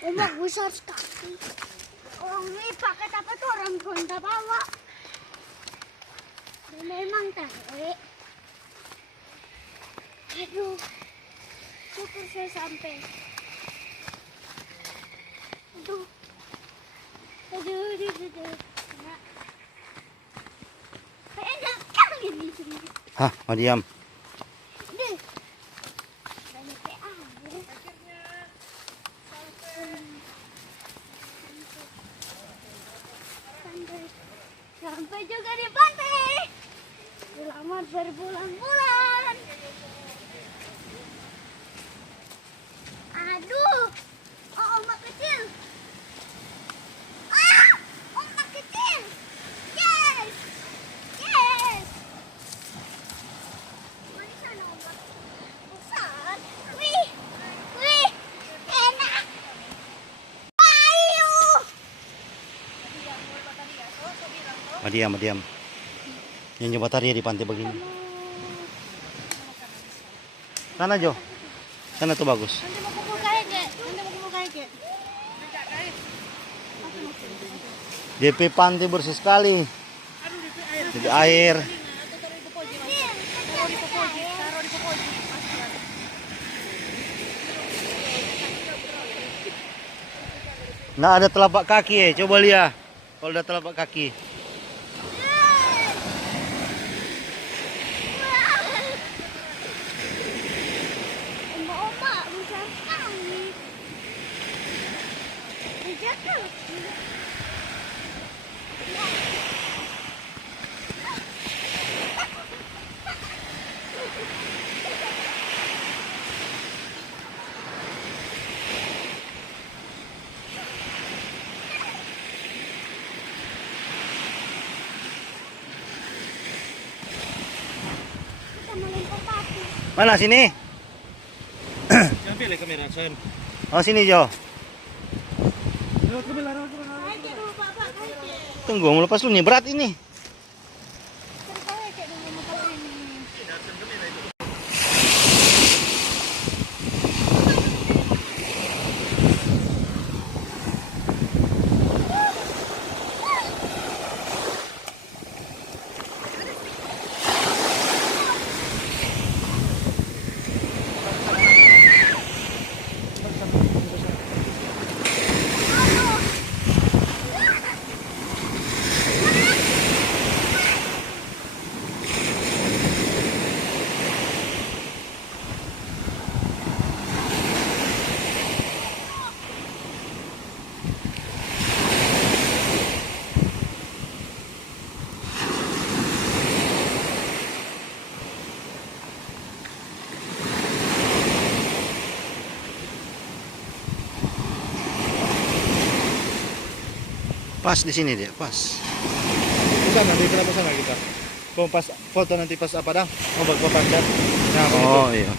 Ombak besar sekali. Orang ini pakai apa tuh orang Honda bawa. Dan memang tarik. Aduh, syukur saya sampai. Aduh, aduh. Enak kali di sini. Hah, mau diam. Aduh, banyak air. Sampai juga di pantai. Selamat berbulan-bulan. Aduh, oh, ombak kecil. Ah, ombak kecil. Yes, yes. Mana sana ombak besar? Wih, wih, enak. Ayo. Mau diam. Yang coba tari di pantai begini. Sana Jo. Sana tuh bagus. Nanti mau kumpul kayak Kek. DP pantai bersih sekali. Jadi air. Nah, ada telapak kaki ya. Coba lihat. Kalau ada telapak kaki. Ombak besar sekali. Dijaga. Kita melempar batu. Mana sini? Ambil kamera, Son. Oh, sini Jo. Kayak dulu Bapak, kayak. Tunggu, mau lepas dulu nih. Berat ini. Kayak dulu motor ini. Pas di sini dia, pas. Bukan nanti kenapa sana kita? Mau pas foto nanti pas apa dah? Mau buat pacar. Nah, Oh iya.